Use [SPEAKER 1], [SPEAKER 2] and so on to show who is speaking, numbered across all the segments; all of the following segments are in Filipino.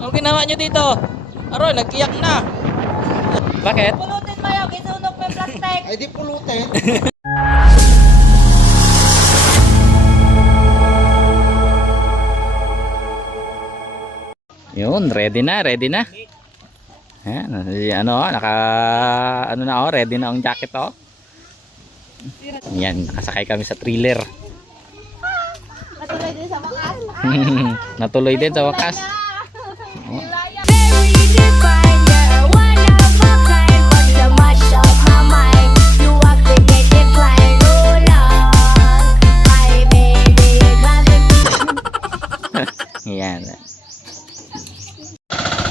[SPEAKER 1] Ano ginawa nyo dito? Aroy, nagkiyak na. Bakit?
[SPEAKER 2] Pulutin mo yung isunog mo yung plastic.
[SPEAKER 3] Ay di pulutin.
[SPEAKER 1] Yun, ready na, ready na. Ayan, ano, naka, ano na oh, ready na ang jacket oh. Yan, nakasakay kami sa thriller.
[SPEAKER 2] Matuloy din sa wakas.
[SPEAKER 1] Natuloy din sa wakas. Yan.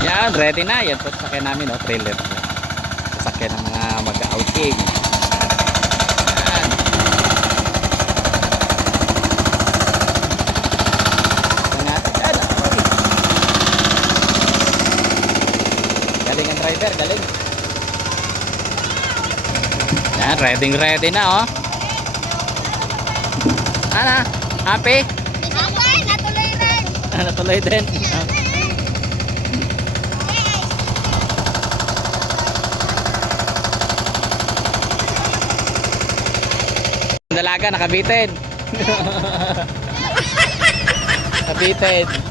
[SPEAKER 1] Yan, ready na. Yan po sasakyan namin, oh, trailer. Sasakyan ng mga mag-outing. Yan. Yan natin. Yan, okay. Galing ang driver, galing. Yan, ready ready na, oh. Ano? Happy?
[SPEAKER 4] Okay, natuloy rin.
[SPEAKER 1] Natuloy din. Dalaga nakabitin. Nakabitin.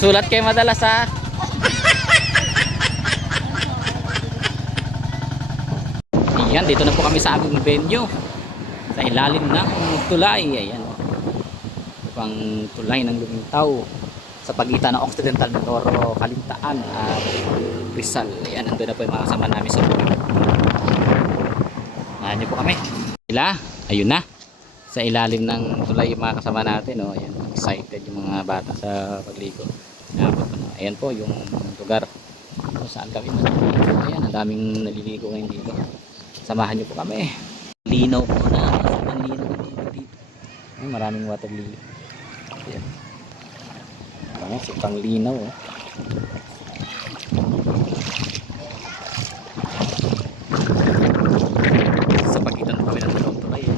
[SPEAKER 1] Sulat kayo madalas ha. Ayan, dito na po kami sa aming venue. Sa ilalim ng tulay. Ayan. Pang tulay ng Lumintaw. Sa pagitan ng Occidental Mindoro, Kalintaan at Rizal. Ayan, nandun na po yung mga kasama namin sa buhay. Ayan po kami. Sila, ayun na. Sa ilalim ng tulay yung mga kasama natin. Oh. Ayan, excited yung mga bata sa pagligo. Ayan po, ayan yung lugar kung saan kami naliligo. Ayan, ang daming naliligo ngayon dito. Samahan niyo po kami. Linaw po na. Ang linaw dito dito. Ay, maraming water lily. Ayan. Ano, sobrang linaw oh. Sa pagitan po kami ng dalawang tulay. Eh.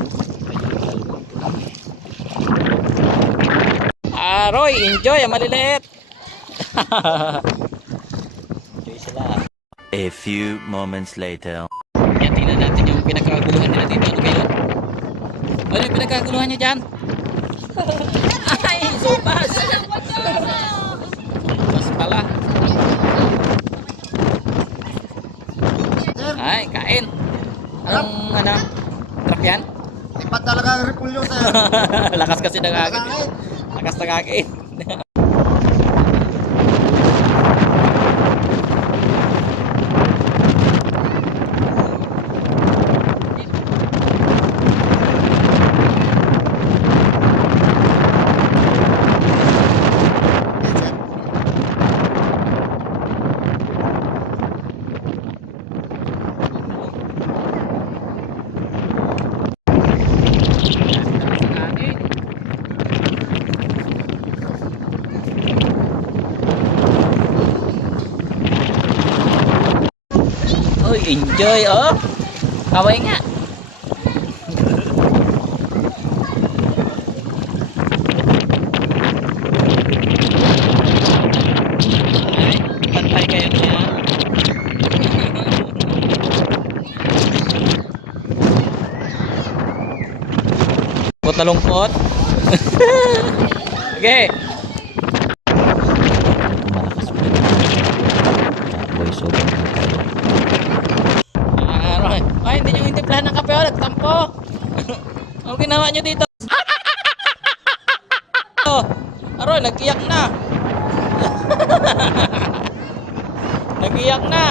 [SPEAKER 1] Ayun yung dalawang tulay. Ah, Roy, enjoy. Ang maliliit. enjoy sila.
[SPEAKER 5] A few moments later.
[SPEAKER 1] Yan, tingnan natin yung pinagkaguluhan nila dito. Ano kayo? Ano yung pinagkaguluhan nyo dyan? Ay, supas! Supas pala. Ay, kain. Anong, ano? Trap yan?
[SPEAKER 3] Ipat talaga ang repulyo sir.
[SPEAKER 1] Lakas kasi ng agin. Lakas ng agin.
[SPEAKER 3] Yes, sir.
[SPEAKER 1] Uy, enjoy oh. Kaway nga. Ay, pantay kayo niya. Lungkot na lungkot. Okay. Malakas pa. Voice over na tayo. Nyo intimplahan ng kape. Oh, nagtampo. ano ginawa nyo dito? oh, Aroy, nagkiyak na. nagkiyak na.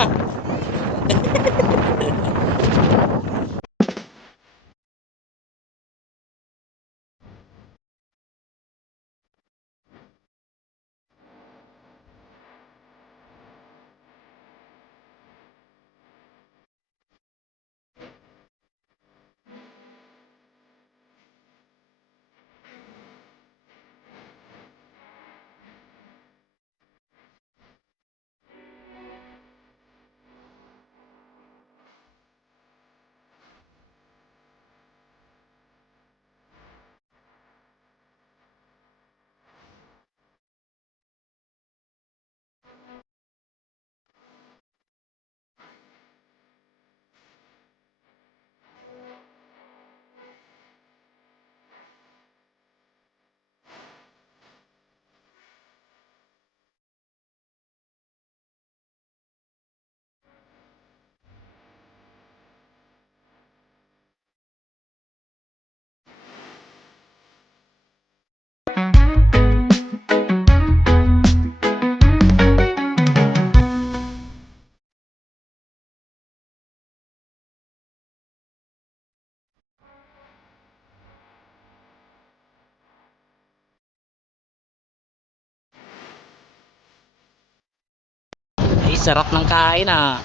[SPEAKER 1] Sarap ng kain ah.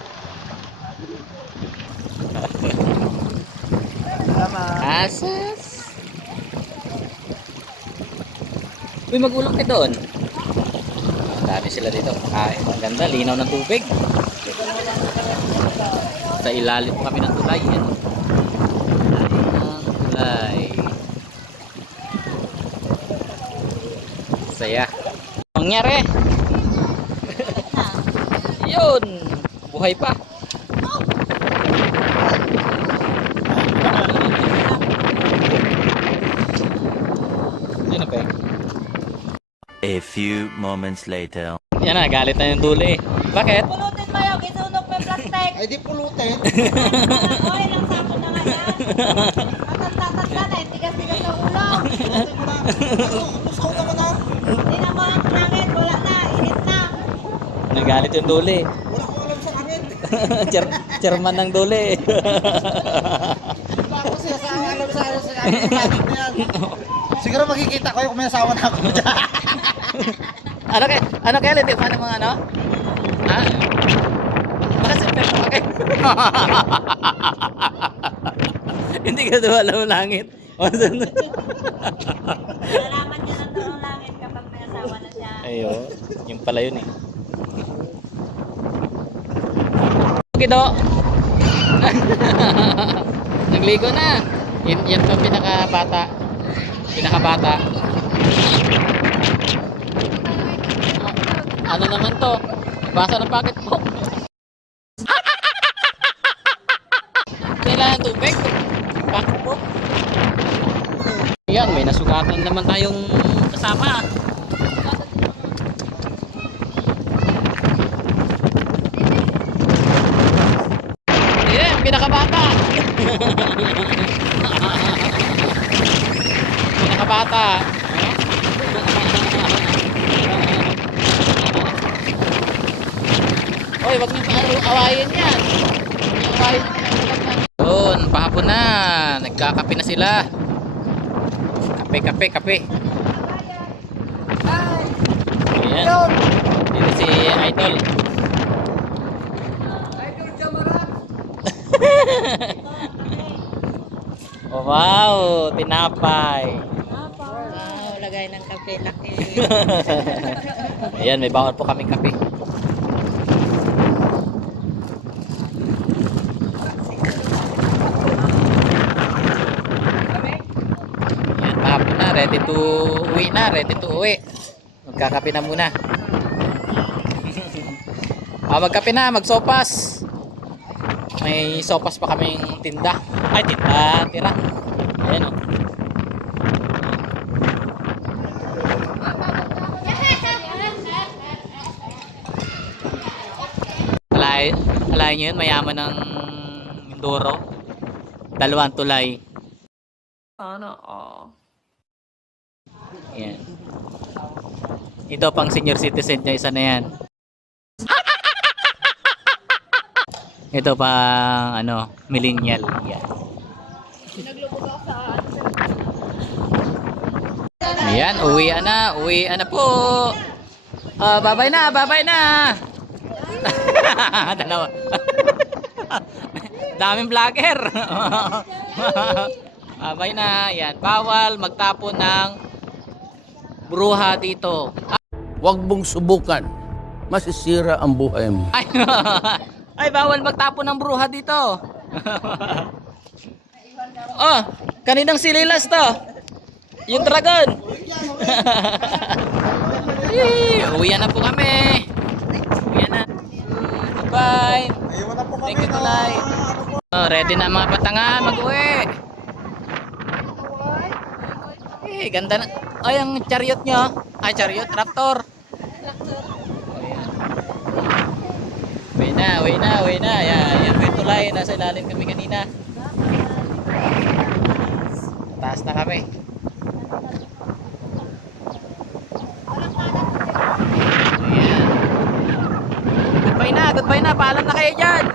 [SPEAKER 1] Asas. Uy, magulang kayo doon. Dami sila dito. Kain. Ang ganda, linaw ng tubig. Sa ilalim kami ng tulay. Yan. Ang tulay. Saya. Ang nangyari? Yun. Buhay pa. Yun na eh.
[SPEAKER 5] A few moments later.
[SPEAKER 1] Yan na, galit na yung duli. Bakit?
[SPEAKER 2] Pulutin mo yung isunog mo yung plastic.
[SPEAKER 3] Ay di pulutin.
[SPEAKER 2] Okay lang sa akin na nga yan. Matanda-tanda na, yung tigas-tigas ng ulo.
[SPEAKER 3] Gusto ko naman.
[SPEAKER 2] Hindi na mo ang langit, wala na, init na.
[SPEAKER 1] Nagalit yung duli.
[SPEAKER 3] Wala ko alam sa langit.
[SPEAKER 1] Chair, chairman ng
[SPEAKER 3] sa alam sa sa yan. Siguro makikita ko yung kung may asawa na ako dyan.
[SPEAKER 1] ano kay ano kaya hindi pa mga ano? Ah. Bakit si Peso ka Hindi ka daw alam ang langit.
[SPEAKER 2] Nalaman niya ng doon langit kapag may asawa na siya.
[SPEAKER 1] Ayo, yung pala yun eh. Gido. Nagligo na. Yan, yan pa pinakabata. Pinakabata. Ano naman to? Basa ng packet po. Kailangan tubig. Packet po. Yan, may nasugatan naman tayong kasama. Yan, pinakabata. pinakabata. Oy, wag niyo pa awayin yan. Awayin. Yun, pahapon na. Nagkakape na sila. Kape, kape, kape. Ayan. Dito si Idol. Oh, wow, tinapay.
[SPEAKER 2] Wow, lagay ng kape, laki.
[SPEAKER 1] Ayan, may bawal po kaming kape. Ayan, pahapon na, ready to uwi na, ready to uwi. Magkakape na muna. ah, magkape na, magsopas. May sopas pa kaming tinda. Ay, tinda, tira. Ayan oh. o. Alay, alay nyo yun, mayaman ng Mindoro. Dalawang tulay.
[SPEAKER 6] Sana all.
[SPEAKER 1] Yan. Ito pang senior citizen niya, isa na yan. Ito pang ano, millennial. Yan. Ayan, uwi na, uwi na po. Ah, babay na, babay na. Dalawa. Daming vlogger. babay na, yan. Bawal magtapon ng bruha dito.
[SPEAKER 7] Huwag mong subukan. Masisira ang buhay mo.
[SPEAKER 1] Ay, bawal magtapon ng bruha dito. oh, kaninang sililas to? Yung dragon. Uwian na po kami. Uwian na. Bye.
[SPEAKER 3] Ayun na po kami.
[SPEAKER 1] Thank you, Tulay.
[SPEAKER 3] ano.
[SPEAKER 1] Oh, ready na mga patangan, mag-uwi. Eh, ganda na. Ay, ang chariot nyo. Ay, chariot, raptor. Uwi na, uwi na, uwi na. Yan, yan may tulay. Nasa ilalim kami kanina. Taas na kami. Ayan. Goodbye na, goodbye na. Paalam na kayo dyan.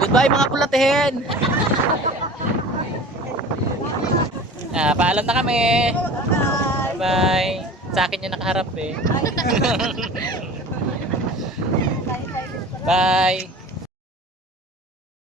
[SPEAKER 1] Goodbye mga pulatihin. Ah, paalam na kami. Bye. Bye. Sa akin yung nakaharap eh. Bye!